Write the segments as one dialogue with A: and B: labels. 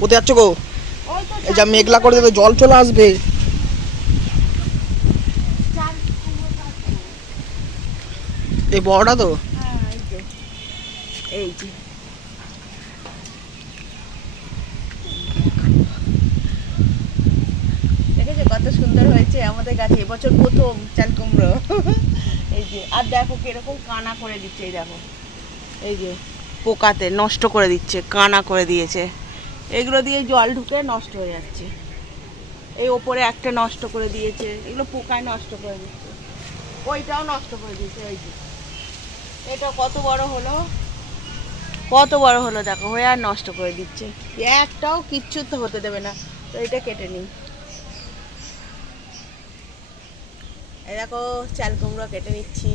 A: কোথায় যাচ্ছ গো? এই যা মেঘলা করে দেবে জল চলে আসবে। এই বড়টা তো?
B: হ্যাঁ, কত সুন্দর হয়েছে আমাদের গাছে? এবছর প্রথম চাল কুমড়ো। এই যে। আর দেখো কীরকম কানা করে দিচ্ছে এই দেখো। এই যে। পোকাতে নষ্ট করে দিচ্ছে, কানা করে দিয়েছে। এগুলো দিয়ে জল ঢুকে নষ্ট হয়ে যাচ্ছে। এই ওপরে একটা নষ্ট করে দিয়েছে, এগুলো পোকায় নষ্ট করে দিচ্ছে। ওইটাও নষ্ট করে দিয়েছে ওই যে। এটা কত বড় হলো? কত বড় হলো দেখো, হয়ে আর নষ্ট করে দিচ্ছে। একটাও কিচ্ছু তো হতে দেবে না। তো এটা কেটে নিই। দেখো, চাল কুমড়ো কেটে নিচ্ছি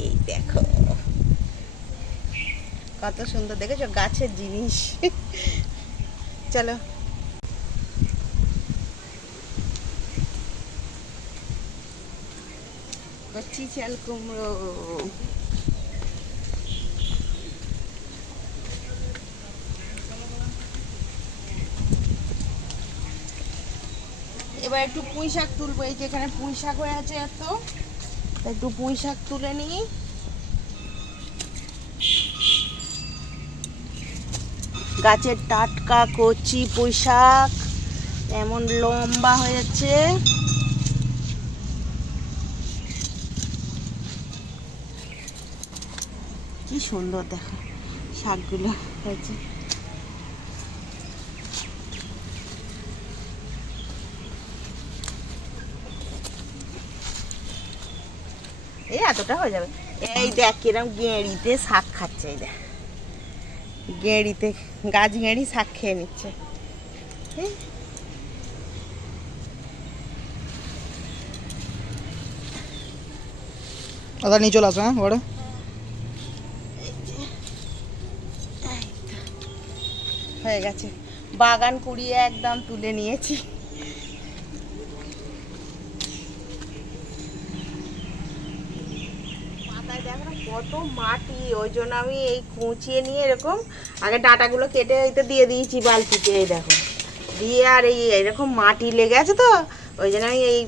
B: এই দেখো কত সুন্দর দেখেছ? গাছের জিনিস। চলো। কচ্ছি চাল কুমড়ো। এবার একটু পুঁই শাক তুলবো। এই যে এখানে পুঁই শাক হয়ে আছে এত। একটু পুঁই শাক তুলে নিই। গাছের টাটকা, কচি পুঁই শাক এমন লম্বা হয়েছে কি সুন্দর দেখো শাকগুলো হয়েছে। এই এতটা হয়ে যাবে। এই দেখ কিরম গেঁড়িতে শাক খাচ্ছে, এই দেখ। গেঁড়িতে গাছ গেঁড়ি শাক খেয়ে নিচ্ছে।
A: আদা নিয়ে চলে আসো হ্যাঁ ঘরে।
B: হয়ে গেছে। বাগান কুড়িয়ে একদম তুলে নিয়েছি পাতায় দেখো না কত মাটি, ওই জন্য আমি এই কুচিয়ে নিয়ে এরকম আগে ডাটাগুলো কেটে এইতে দিয়ে দিয়েছি বালতিতে, এই দেখো। দিয়ে আর এই এরকম মাটি লেগে আছে তো, ওই জন্য আমি এই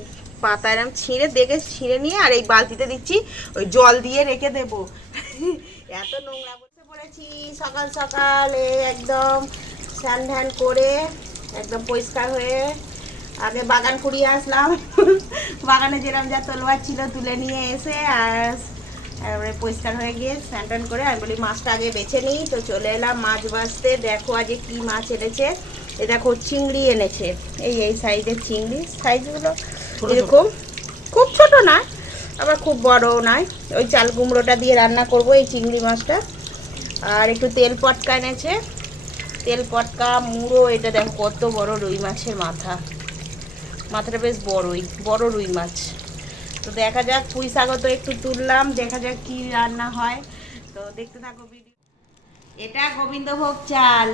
B: পাতা এরকম ছিঁড়ে, দেখে ছিঁড়ে নিয়ে আর এই বালতিতে দিচ্ছি, ওই জল দিয়ে রেখে দেবো। এত নোংরা বসে পড়েছি, সকাল সকাল একদম স্নান ধ্যান করে একদম পরিষ্কার হয়ে আগে বাগান কুড়িয়ে আসলাম। বাগানে যেরকম যা তলোয়ার ছিল তুলে নিয়ে এসে আর তারপরে পরিষ্কার হয়ে গিয়ে স্নান টান করে আমি বলি মাছটা আগে বেছে নিই। তো চলে এলাম মাছ বাছতে দেখো আজকে কি মাছ এনেছে। এ দেখো চিংড়ি এনেছে। এই এই সাইজের চিংড়ি। সাইজগুলো এরকম। খুব ছোট না আবার খুব বড়ও নয়। ওই চাল কুমড়োটা দিয়ে রান্না করব এই চিংড়ি মাছটা। আর একটু তেল পটকা এনেছে। তেল পটকা মুড়ো এটা দেখো কত বড় রুই মাছের মাথা। মাথাটা বেশ বড়ই বড় রুই মাছ। তো দেখা যাক, পুঁই শাকও তো একটু তুললাম, দেখা যাক কি রান্না হয়। তো দেখতে থাকো এটা গোবিন্দভোগ চাল।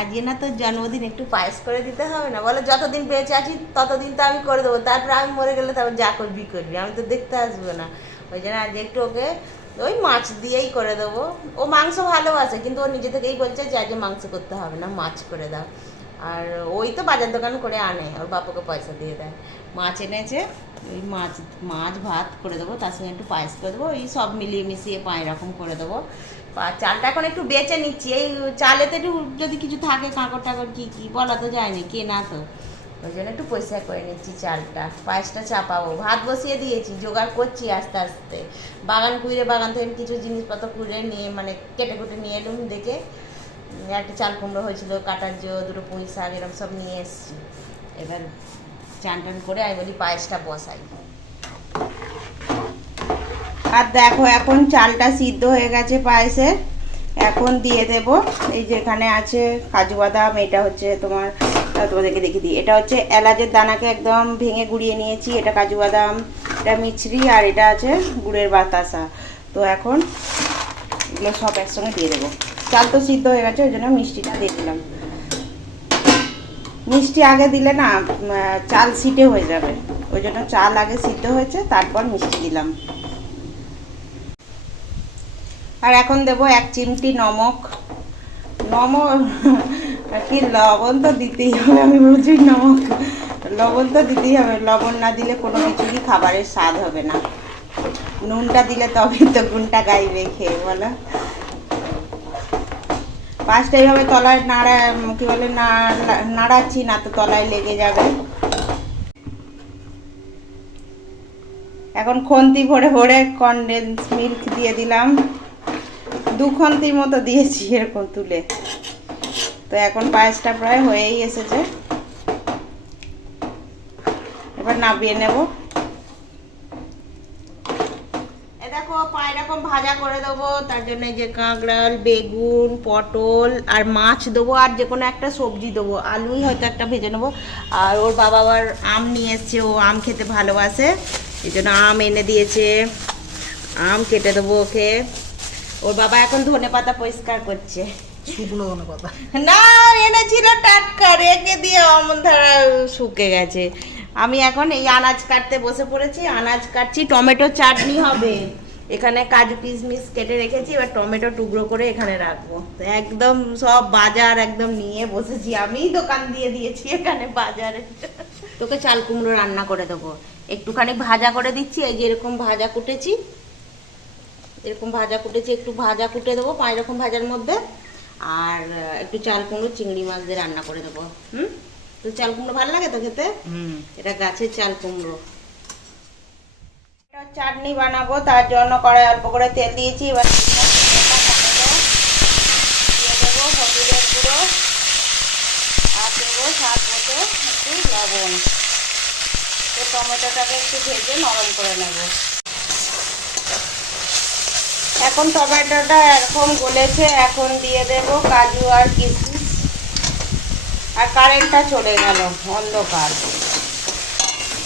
B: আজকে না তোর জন্মদিন, একটু পায়েস করে দিতে হবে না? বলো, যতদিন বেঁচে আছি, ততদিন তো আমি করে দেবো। তারপর আমি মরে গেলে তারপর যা করবি করবি, আমি তো দেখতে আসব না। ওই জন্য আজকে একটু ওকে ওই মাছ দিয়েই করে দেবো। ও মাংস ভালোবাসে, কিন্তু ও নিজে থেকেই বলছে যে আজকে মাংস করতে হবে না, মাছ করে দাও। আর ওই তো বাজার দোকান করে আনে, ওর বাবাকে পয়সা দিয়ে দেয়। মাছ এনেছে, ওই মাছ মাছ ভাত করে দেবো, তার সঙ্গে একটু পায়েস করে দেবো, এই সব মিলিয়ে মিশিয়ে পাঁচ রকম করে দেবো। চালটা এখন একটু বেচে নিচ্ছি, এই চালেতে একটু যদি কিছু থাকে, কাঁকড় টাকড় কী কী বলা তো যায়নি কে না তো। ওই জন্য একটু পয়সা করে নিচ্ছি চালটা, পায়েসটা চাপাবো, ভাত বসিয়ে দিয়েছি, জোগাড় করছি আস্তে আস্তে। বাগান কুইরে, বাগান থেকে কিছু জিনিসপত্র কুড়ে নিয়ে মানে কেটে কুটে নিয়ে এলুম দেখে। একটা চাল কুমড়ো হয়েছিল, কাটার জো, দুটো পুঁই শাক এরকম সব নিয়ে এসেছি। এবার চান টান করে আমি বলি পায়েসটা বসাই। আর দেখো, এখন চালটা সিদ্ধ হয়ে গেছে পায়েসের। এখন দিয়ে দেব, এই যে এখানে আছে কাজু বাদাম, এটা হচ্ছে তোমার তোমাদেরকে দেখে দিই। এটা হচ্ছে এলাচের দানাকে একদম ভেঙে গুঁড়িয়ে নিয়েছি, এটা কাজু বাদাম, এটা মিছরি, আর এটা আছে গুড়ের বাতাসা। তো এখন এগুলো সব একসঙ্গে দিয়ে দেবো। চাল তো সিদ্ধ হয়ে গেছে, ওই জন্য মিষ্টিটা দিয়ে দিলাম। মিষ্টি আগে দিলে না চাল সিটে হয়ে যাবে। ওই জন্য চাল আগে সিদ্ধ হয়েছে, তারপর মিষ্টি দিলাম। আর এখন দেব এক চিমটি নমক। নমক, কি লবণ তো দিতেই হবে, আমি বলছি নমক। লবণ তো দিতেই হবে, লবণ না দিলে কোনো কিছুরই খাবারের স্বাদ হবে না। নুনটা দিলে তবে তো গুণটা গাইবে খেয়ে, বলো। পাঁচটা এইভাবে তলায় নাড়া, কি বলে নাড়া- নাড়াচ্ছি না তো তলায় লেগে যাবে। এখন খন্তি ভরে ভরে কনডেন্স মিল্ক দিয়ে দিলাম। দু খন্তির মতো দিয়েছি এরকম তুলে। তো এখন পায়েসটা প্রায় হয়েই এসেছে। এবার নাবিয়ে নেব এ দেখো পা এরকম ভাজা করে দেবো তার জন্য যে কাঁকড়াল বেগুন পটল আর মাছ দেবো আর যে কোনো একটা সবজি দেবো। আলুই হয়তো একটা ভেজে নেব। আর ওর বাবা আবার আম নিয়ে এসছে ও আম খেতে ভালোবাসে। এই জন্য আম এনে দিয়েছে। আম কেটে দেবো ওকে। ওর বাবা এখন ধনে পাতা পরিষ্কার করছে।
A: শুকনো ধনে পাতা।
B: না এনেছিল টাটকা রেখে দিয়ে অমন ধারা শুকে গেছে। আমি এখন এই আনাজ কাটতে বসে পড়েছি আনাজ কাটছি টমেটো চাটনি হবে। এখানে কাজু কিশমিশ কেটে রেখেছি এবার টমেটো টুকরো করে এখানে রাখব। একদম সব বাজার একদম নিয়ে বসেছি আমিই দোকান দিয়ে দিয়েছি এখানে বাজারে। তোকে চাল কুমড়ো রান্না করে দেবো। একটুখানি ভাজা করে দিচ্ছি এই যে এরকম ভাজা কুটেছি। এরকম ভাজা কুটেছি একটু ভাজা কুটে দেবো পাঁচ রকম ভাজার মধ্যে। আর একটু চাল কুমড়ো চিংড়ি মাছ দিয়ে রান্না করে দেবো। হুম? তো চাল কুমড়ো ভালো লাগে তো খেতে?
A: হুম।
B: এটা গাছের চাল কুমড়ো। চাটনি বানাবো, তার জন্য কড়াই অল্প করে তেল দিয়েছি, এবার দিয়ে দেবো গুঁড়ো, আর দেবো টমেটোটাকে একটু ভেজে নরম করে এখন টমেটোটা এরকম গলেছে, এখন দিয়ে দেব কাজু আর কিশমিশ আর কারেন্টটা চলে গেল, অন্ধকার।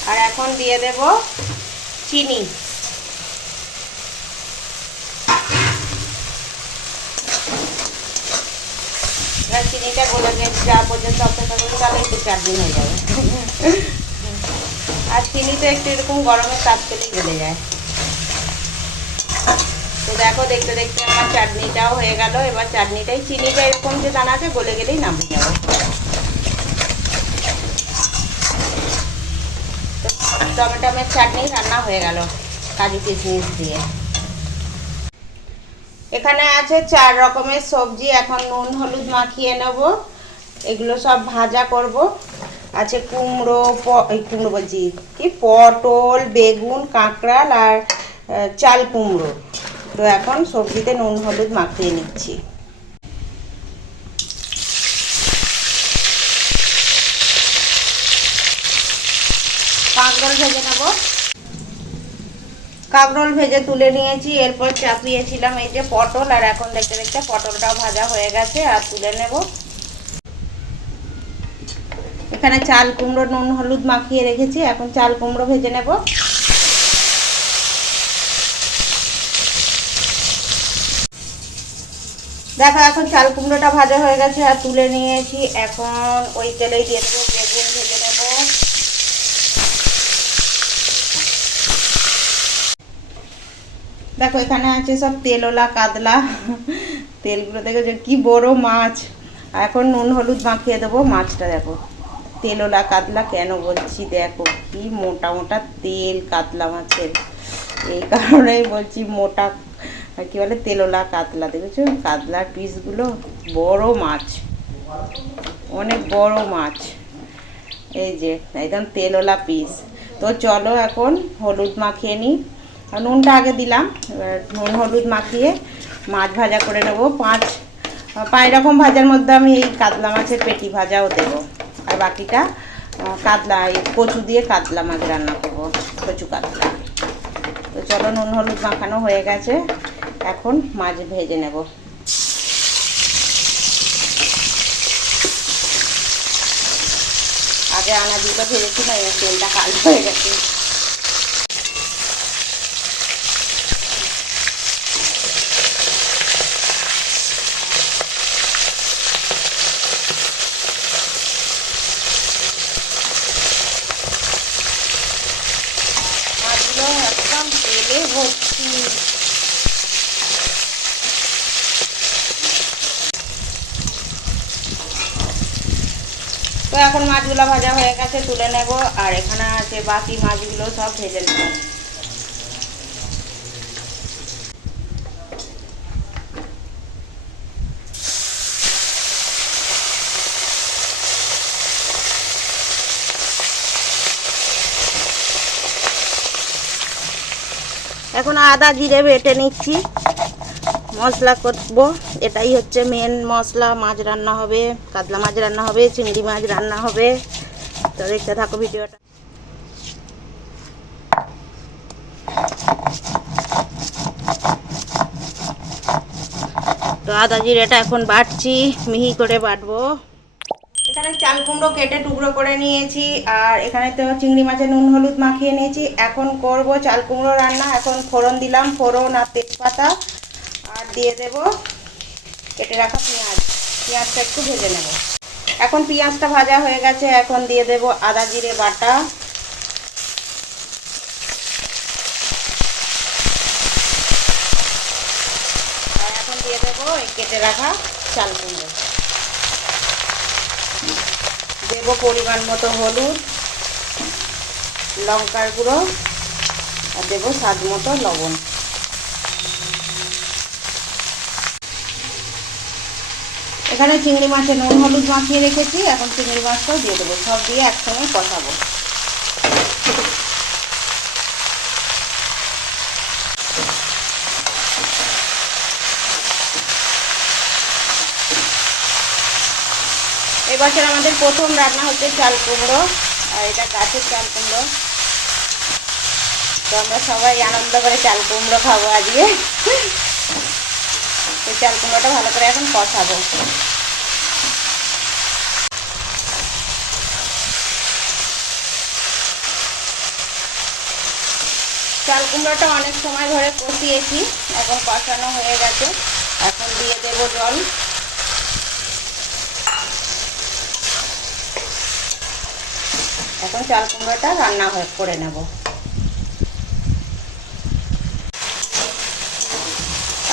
B: আর এখন দিয়ে দেব চিনি। চিনিটা গলে গেছে যা পর্যন্ত অপেক্ষা করব, তাহলে একটু চাটনি হয়ে যাবে। আর চিনিটা একটু এরকম গরমের তাপ পেলেই গলে যায়। তো দেখো, দেখতে দেখতে আমার চাটনিটাও হয়ে গেল। এবার চাটনিটাই, চিনিটা এরকম যে দানা আছে, গলে গেলেই নামিয়ে যাব টমেটোমের চাটনি রান্না হয়ে গেল কাজু কিশমিশ দিয়ে। এখানে আছে চার রকমের সবজি, এখন নুন, হলুদ মাখিয়ে নেব। এগুলো সব ভাজা করব। আছে কুমড়ো কুমড়ো বলছি, কি? পটল, বেগুন, কাঁকড়াল আর চাল কুমড়ো। তো এখন সবজিতে নুন, হলুদ মাখিয়ে নিচ্ছি কাঁকরোল ভেজে নেব। কাঁকরোল ভেজে তুলে নিয়েছি, এরপর চাপিয়েছিলাম এই যে পটল, আর এখন দেখতে দেখতে পটলটাও ভাজা হয়ে গেছে, আর তুলে নেব। এখানে চাল কুমড়ো, নুন, হলুদ মাখিয়ে রেখেছি, এখন চাল কুমড়ো ভেজে নেব। দেখো, এখন চাল কুমড়োটা ভাজা হয়ে গেছে, আর তুলে নিয়েছি, এখন ওই তেলেই দিয়ে দেবো বেগুন ভেজে নেব দেখো, এখানে আছে সব তেলোলা কাতলা। তেলগুলো দেখো যে কি বড় মাছ। এখন নুন, হলুদ মাখিয়ে দেবো মাছটা, দেখো। তেলোলা কাতলা কেন বলছি দেখো, কি মোটা মোটা তেল কাতলা মাছের। এই কারণেই বলছি মোটা কি বলে তেলোলা কাতলা। দেখেছ? কাতলার পিসগুলো বড় মাছ। অনেক বড় মাছ। এই যে, একদম তেলোলা পিস। তো চলো এখন হলুদ মাখিয়ে নিই। নুনটা আগে দিলাম নুন হলুদ মাখিয়ে মাছ ভাজা করে নেব। পাঁচ পাঁচ রকম ভাজার মধ্যে আমি এই কাতলা মাছের পেটি ভাজাও দেবো। আর বাকিটা কাতলা, এই কচু দিয়ে কাতলা মাছ রান্না করব, কচু কাতলা। তো চলো নুন হলুদ মাখানো হয়ে গেছে, এখন মাছ ভেজে নেব। আগে আনা দুটো ভেজেছিলাম তেলটা কালো হয়ে গেছে মাছগুলো একদম তেলে ভর্তি এখন মাছগুলো ভাজা হয়ে গেছে, তুলে নেব। আর এখানে আছে বাকি মাছগুলো সব ভেজে নেব। এখন আদা জিরে বেটে নিচ্ছি। মশলা করব। এটাই হচ্ছে মেন মশলা। মাছ রান্না হবে, কাতলা মাছ রান্না হবে, চিংড়ি মাছ রান্না হবে। তো দেখতে থাকো ভিডিওটা। তো আদা জিরেটা এখন বাটছি, মিহি করে বাটবো। এখানে চাল কুমড়ো কেটে টুকরো করে নিয়েছি, আর এখানে তো চিংড়ি মাছের নুন, হলুদ মাখিয়ে নিয়েছি। এখন করব চাল কুমড়ো রান্না। এখন ফোড়ন দিলাম, ফোড়ন আর তেজপাতা। দিয়ে দেব, কেটে রাখা পেঁয়াজ। পেঁয়াজটা একটু ভেজে নেব। এখন পেঁয়াজটা ভাজা হয়ে গেছে, এখন দিয়ে দেব আদা জিরে বাটা। এখন দিয়ে দেবো কেটে রাখা চাল কুমড়ো দেব পরিমাণ মতো হলুদ, লঙ্কার গুঁড়ো, আর দেবো স্বাদ মতো লবণ। এখানে চিংড়ি মাছে নুন হলুদ মাখিয়ে রেখেছি, এখন চিংড়ি মাছটাও দিয়ে দেবো। সব দিয়ে একসঙ্গে কষাবো। এবছর আমাদের প্রথম রান্না হচ্ছে চাল কুমড়ো, আর এটা গাছের চাল কুমড়ো। তো আমরা সবাই আনন্দ করে চাল কুমড়ো খাব আজকে। চাল কুমড়োটা ভালো করে এখন কষাবো। কুমড়োটা অনেক সময় ধরে কষিয়েছি, এখন কষানো হয়ে গেছে। এখন দিয়ে দেবো জল। এখন চাল কুমড়োটা রান্না হয়ে করে নেব।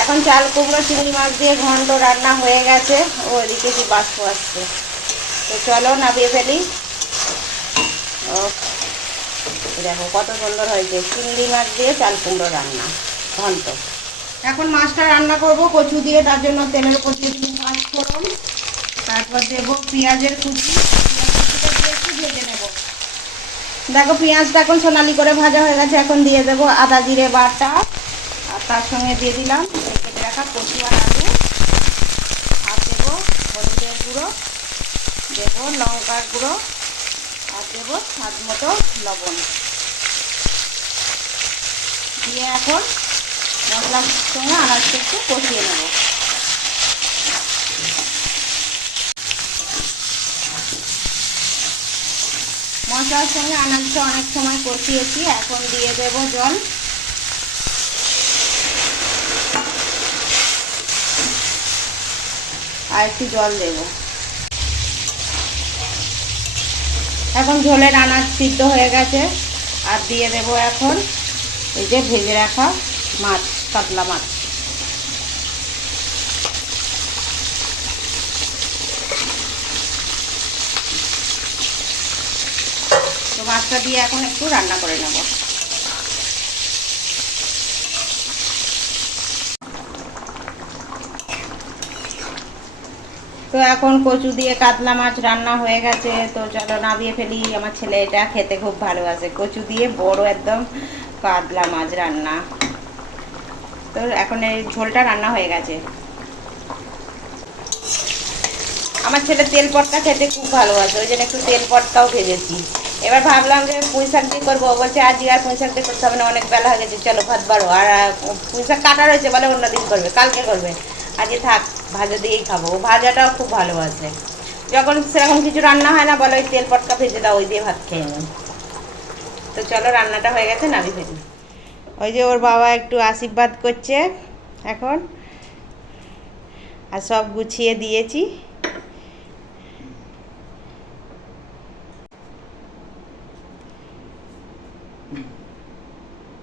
B: এখন চাল কুমড়ো, চিংড়ি মাছ দিয়ে ঘন্ট রান্না হয়ে গেছে। ও এদিকে কি বাষ্প আসছে। তো চলো নামিয়ে ফেলি। ও দেখো কত সুন্দর হয়েছে। চিংড়ি মাছ দিয়ে চাল কুমড়ো রান্না। ঘন্ট। এখন মাছটা রান্না করব, কচু দিয়ে, তার জন্য তেলের উপর দিয়ে পাঁচ ফোড়ন তারপর দেবো পেঁয়াজের কুচি। একটু ভেজে নেব। দেখো পেঁয়াজটা এখন সোনালি করে ভাজা হয়ে গেছে, এখন দিয়ে দেবো আদা জিরে বাটা। আর তার সঙ্গে দিয়ে দিলাম রাখা কচু আর আলু। আর দেবো হলুদের গুঁড়ো। দেবো লঙ্কার গুঁড়ো। আর দেবো স্বাদ মতো লবণ। দিয়ে এখন মশলার সঙ্গে আনাজটা একটু কষিয়ে নেব। মশলার সঙ্গে আনাজটা অনেক সময় কষিয়েছি, এখন দিয়ে দেব জল। আর একটু জল দেব। এখন ঝোলের আনাজ সিদ্ধ হয়ে গেছে, আর দিয়ে দেব এখন এই যে ভেজে রাখা মাছ, কাতলা মাছ। তো মাছটা দিয়ে এখন একটু রান্না করে নেব। তো এখন কচু দিয়ে কাতলা মাছ রান্না হয়ে গেছে। তো চলো নামিয়ে ফেলি। আমার ছেলে এটা খেতে খুব ভালোবাসে। কচু দিয়ে বড় একদম কাতলা মাছ রান্না। তো এখন এই ঝোলটা রান্না হয়ে গেছে। আমার ছেলে তেল পটকা খেতে খুব ভালোবাসে, ওই জন্য একটু তেল পটকাও ভেজেছি। এবার ভাবলাম যে পুঁই শাক দিয়ে করব বলছে, আজকে আর পুঁই শাক দিয়ে করতে হবে না, অনেক বেলা হয়ে গেছে, চলো ভাত বাড়ো। আর পুঁই শাক কাটা রয়েছে বলে অন্যদিন করবে, কালকে করবে। আজকে থাক, ভাজা দিয়েই খাব। ও ভাজাটাও খুব ভালোবাসে। যখন সেরকম কিছু রান্না হয় না বলে, ওই তেল পটকা ভেজে দাও, ওই দিয়ে ভাত খেয়ে নিই। তো চলো রান্নাটা হয়ে গেছে নাবি ফেলি। ওই যে ওর বাবা একটু আশীর্বাদ করছে এখন। আর সব গুছিয়ে দিয়েছি।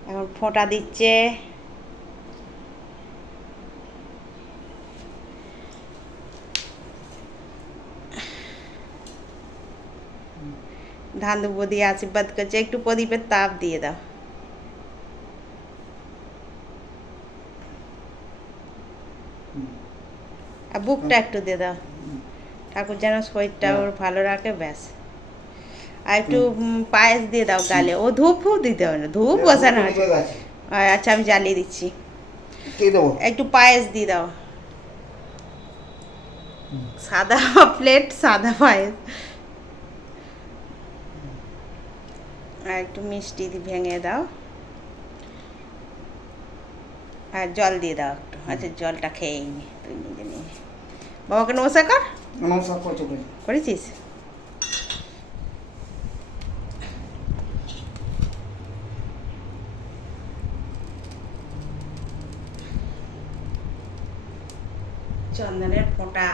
B: এখন ফোঁটা দিচ্ছে। ধান দুব্বো দিয়ে আশীর্বাদ করছে একটু প্রদীপের তাপ দিয়ে দাও। আর বুকটা একটু দিয়ে দাও। ঠাকুর যেন শরীরটা ওর ভালো রাখে ব্যাস। আর একটু পায়েস দিয়ে দাও গালে। ও ধূপ ফুপ দিতে হবে না ধূপ বসানো আছে। আচ্ছা আমি জ্বালিয়ে দিচ্ছি। একটু পায়েস দিয়ে দাও। সাদা প্লেট সাদা পায়েস। আর একটু মিষ্টি ভেঙে দাও। আর জল দিয়ে দাও একটু। আচ্ছা জলটা খেয়ে নি তুই নিজে নিয়ে বাবাকে নমস্কার কর।
C: নমস্কার
B: করেছিস? চন্দনের ফোঁটা।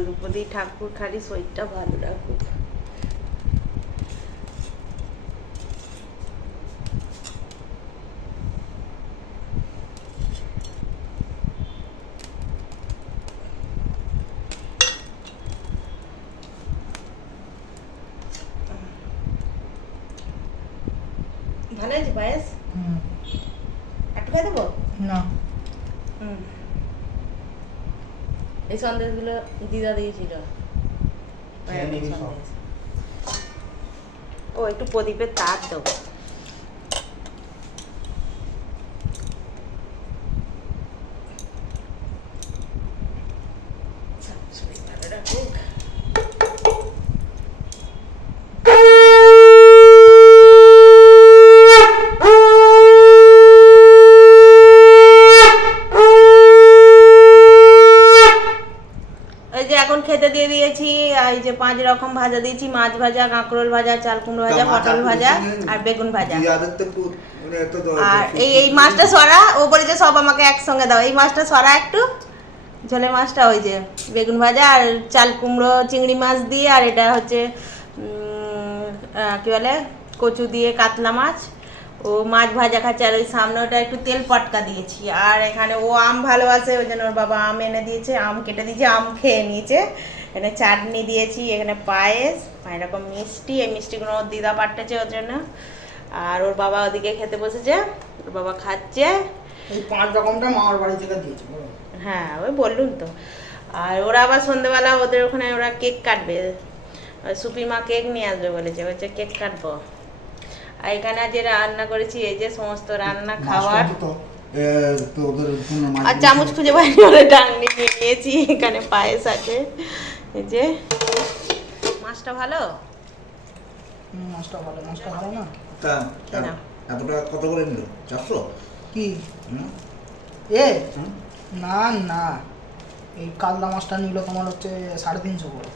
B: একটু ঠাকুর খালি শরীরটা ভালো রাখুক ভালো আছে পায়েস একটু খেয়ে দেবো
A: না
B: হুম। এই সন্দেশগুলো দিদা দিয়েছিল। ও একটু প্রদীপের তার দেবো শরীর ভালো রাখুক। এই যে এখন খেতে দিয়ে দিয়েছি আর এই যে পাঁচ রকম ভাজা দিয়েছি মাছ ভাজা কাঁকরোল ভাজা চাল কুমড়ো ভাজা পটল ভাজা আর বেগুন ভাজা।
C: মানে
B: আর এই এই মাছটা সরা ও বলেছে সব আমাকে একসঙ্গে দাও। এই মাছটা সরা একটু। ঝোলে মাছটা ওই যে বেগুন ভাজা আর চাল কুমড়ো চিংড়ি মাছ দিয়ে আর এটা হচ্ছে কি বলে কচু দিয়ে কাতলা মাছ। ও মাছ ভাজা খাচ্ছে আর ওই সামনে ওটা একটু তেল পটকা দিয়েছি। আর এখানে ও আম ভালোবাসে ওই জন্য ওর বাবা আম এনে দিয়েছে আম কেটে দিয়েছে আম খেয়ে নিয়েছে। এখানে চাটনি দিয়েছি এখানে পায়েস এরকম মিষ্টি এই মিষ্টিগুলো ওর দিদা পাঠাচ্ছে ওর জন্য। আর ওর বাবা ওদিকে খেতে বসেছে ওর বাবা খাচ্ছে।
A: এই পাঁচ রকমটা মামার বাড়ি থেকে দিয়েছে
B: হ্যাঁ ওই বললুম তো। আর ওরা আবার সন্ধ্যেবেলা ওদের ওখানে ওরা কেক কাটবে। ওই সুপি মা কেক নিয়ে আসবে বলেছে বলছে কেক কাটবো। আর এখানে যে রান্না করেছি এই যে সমস্ত রান্না খাওয়ার আর চামচ খুঁজে পাইনি বলে ডাংনি নিয়ে নিয়েছি এখানে পায়েস আছে। এই যে। মাছটা ভালো?
A: মাছটা ভালো মাছটা ভালো না?
C: তা? এত টাকা কত করে নিল? চারশো?
A: কি? এ? না না। এই কালদা মাছটা নিল তোমার হচ্ছে সাড়ে তিনশো করে।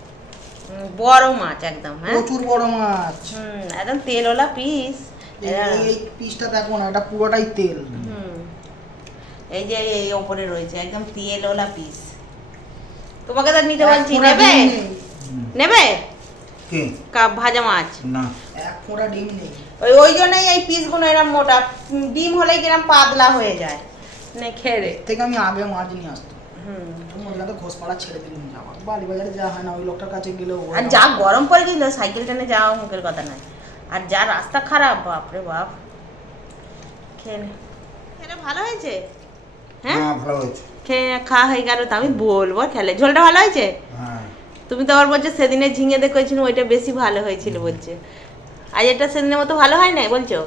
B: বড় মাছ একদম হ্যাঁ?
A: প্রচুর বড় মাছ।
B: হুম একদম তেলওয়ালা পিস
A: এই- পিসটা দেখো না এটা পুরোটাই তেল।
B: হুম। এই যে এই ওপরে রয়েছে একদম তেলওয়ালা পিস তোমাকে তো নিতে বলছি নেবে। নেবে?
C: কি?
B: কা- ভাজা মাছ।
C: না।
A: এক ফোঁটা ডিম নেই।
B: ওই ওই জন্যই এই পিসগুলো এরকম মোটা। ডিম হলেই কিরম পাতলা হয়ে যায়। নে খেয়ে
A: এর থেকে আমি আগে মাছ নিয়ে
B: হুম।
A: ঘোষপাড়া ছেড়ে দিলাম যাওয়া। বালি বাজারে যা হয় না ওই লোকটার কাছে গেলে
B: আর যা গরম পড়ে গেছিল সাইকেল টেনে যাওয়া মুখের কথা নয়। আর যা রাস্তা খারাপ বাপরে বাপ। খেয়ে নে। ভালো হয়েছে? হ্যাঁ?
C: হ্যাঁ ভালো হয়েছে।
B: খেয়ে খাওয়া হয়ে গেল তো আমি বলব খেলে। ঝোলটা ভালো হয়েছে?
C: হ্যাঁ।
B: তুমি তো আবার বলছো সেদিনে ঝিঙে দেখেছিল ওইটা বেশি ভালো হয়েছিল বলছে। আজ এটা সেদিনের মতো ভালো হয় নাই বলছো?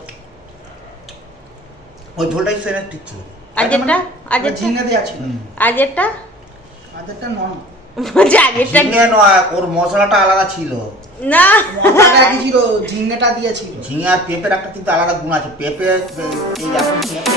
C: ওই ঝোলটাই সেটা ঠিক ছিল।
B: আগেরটা আগেরটা
A: ঝিঙে দেওয়া ছিল
C: হুম।
B: আগেরটা
A: আদেরটা নন
B: বলছে আগেরটা
C: ঝিঙে নয় ওর মশলাটা আলাদা ছিল।
B: না।
A: ছিল ঝিঙেটা দিয়েছিল।
C: ঝিঙে আর পেঁপের একটা কিন্তু আলাদা গুণ আছে। পেঁপে এই এখন পেঁপে।